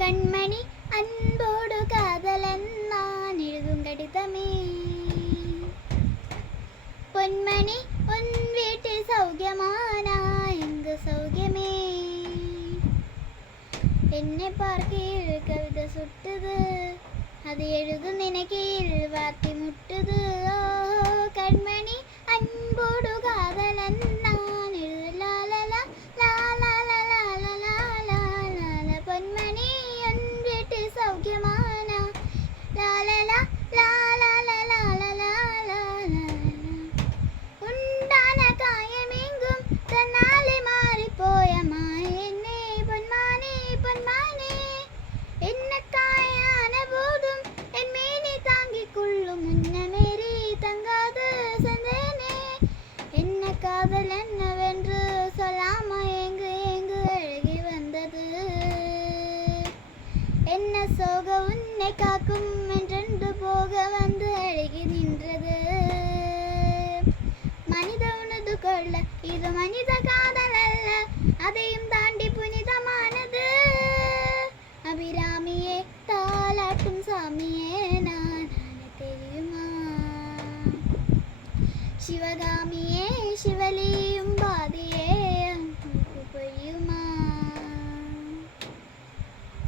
കൺമണി അൻപോടു കാതലെന്നാണെഴുതും കടിതമേ. പൊന്മണി ഒൻ വീട്ടിൽ സൗഖ്യമാന എന്ത് സൗഖ്യമേ. എന്നെ പാർക്കിയിൽ കവിത സുട്ടത് അത് എഴുതു നിനക്കിൽ വാത്തിമുട്ടത്. என்ன காயான போதும்? என் மேனி தாங்கிக் கொள்ளும் முன்னமேறி தங்காத சந்தேனே. என்ன காதல் என்னவென்று சொல்லாம எங்கு எங்கு அழகி வந்தது. என்ன சோக உன்னை காக்கும் என்றென்று போக வந்து அழகி நின்றது. மனித உனது கொள்ள இது மனித காதல். சிவகாமியே நான் தெரியுமா சிவகாமியே சிவலியும் பாதி